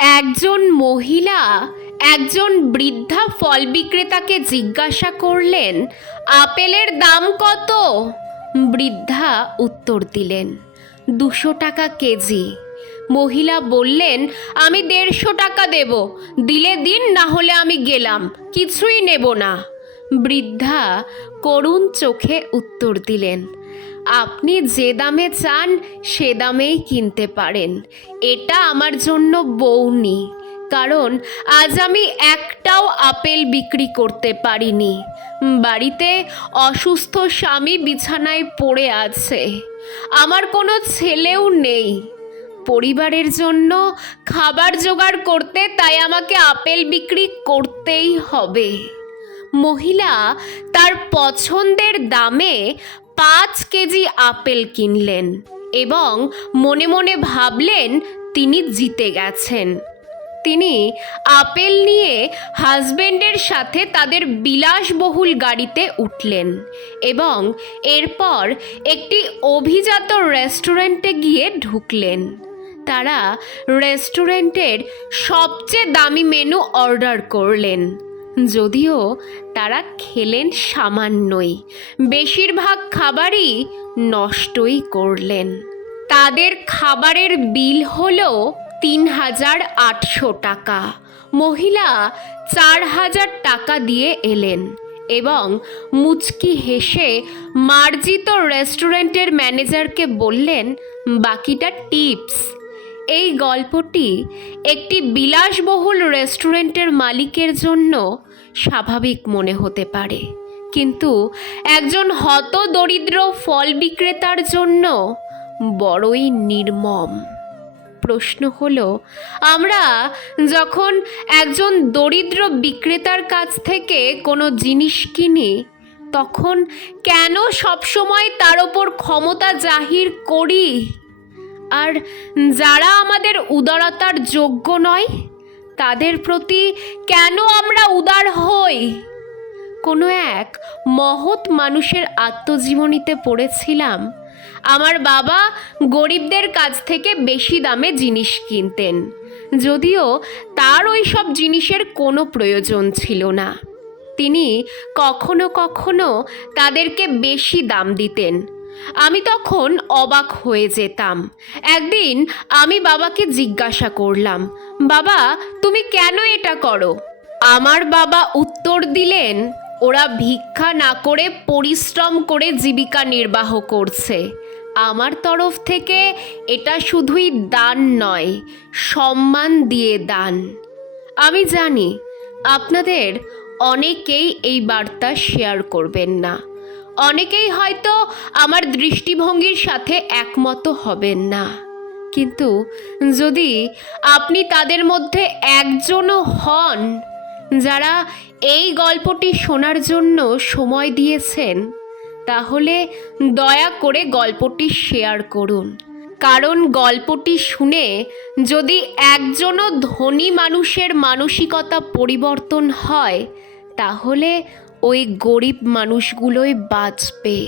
একজন মহিলা, একজন বৃদ্ধা ফল বিক্রেতাকে জিজ্ঞাসা করলেন, আপেলের দাম কত? বৃদ্ধা উত্তর দিলেন, দুশো টাকা কেজি। মহিলা বললেন, আমি দেড়শো টাকা দেব, দিলে দিন, না হলে আমি গেলাম, কিছুই নেব না। বৃদ্ধা করুণ চোখে উত্তর দিলেন আপনি যে দামে চান, সে দামেই কিনতে পারেন। এটা আমার জন্য বউনি কারণ, আজ আমি একটাও আপেল বিক্রি করতে পারিনি। বাড়িতে অসুস্থ স্বামী বিছানায় পড়ে আছে। আমার কোনো ছেলেও নেই। পরিবারের জন্য খাবার জোগাড় করতে তাই আমাকে আপেল বিক্রি করতেই হবে। মহিলা তার পছন্দের দামে পাঁচ কেজি আপেল কিনলেন এবং মনে মনে ভাবলেন তিনি জিতে গেছেন। তিনি আপেল নিয়ে হাজবেন্ডের সাথে তাদের বিলাসবহুল গাড়িতে উঠলেন এবং এরপর একটি অভিজাত রেস্টুরেন্টে গিয়ে ঢুকলেন। তারা রেস্টুরেন্টের সবচেয়ে দামি মেনু অর্ডার করলেন। যদিও তারা খেলেন সামান্যই। বেশিরভাগ খাবারই নষ্টই করলেন। তাদের খাবারের বিল হল তিন হাজার আটশো টাকা। মহিলা চার হাজার টাকা দিয়ে এলেন এবং মুচকি হেসে মার্জিত রেস্টুরেন্টের ম্যানেজারকে বললেন, বাকিটা টিপস। এই গল্পটি একটি বিলাসবহুল রেস্টুরেন্টের মালিকের জন্য স্বাভাবিক মনে হতে পারে। কিন্তু একজন হত দরিদ্র ফল বিক্রেতার জন্য বড়ই নির্মম। প্রশ্ন হলো, আমরা যখন একজন দরিদ্র বিক্রেতার কাছ থেকে কোনো জিনিস কিনি, তখন কেন সবসময় তার ওপর ক্ষমতা জাহির করি? আর যারা আমাদের উদারতার যোগ্য নয়, তাদের প্রতি কেন আমরা উদার হই? কোনো এক মহৎ মানুষের আত্মজীবনীতে পড়েছিলাম, আমার বাবা গরিবদের কাছ থেকে বেশি দামে জিনিস কিনতেন, যদিও তার ওই সব জিনিসের কোনো প্রয়োজন ছিল না। তিনি কখনো কখনো তাদেরকে বেশি দাম দিতেন। আমি তখন অবাক হয়ে যেতাম। একদিন আমি বাবাকে জিজ্ঞাসা করলাম, বাবা, তুমি কেন এটা করো? আমার বাবা উত্তর দিলেন, ওরা ভিক্ষা না করে পরিশ্রম করে জীবিকা নির্বাহ করছে। আমার তরফ থেকে এটা শুধুই দান নয়, সম্মান দিয়ে দান। আমি জানি, আপনাদের অনেকেই এই বার্তা শেয়ার করবেন না। অনেকেই হয়তো আমার দৃষ্টিভঙ্গির সাথে একমত হবেন না। কিন্তু যদি আপনি তাদের মধ্যে একজনও হন, যারা এই গল্পটি শোনার জন্য সময় দিয়েছেন, তাহলে দয়া করে গল্পটি শেয়ার করুন। কারণ গল্পটি শুনে যদি একজনও ধনী মানুষের মানসিকতা পরিবর্তন হয়, তাহলে ওই গরিব মানুষগুলোই বাঁচবে।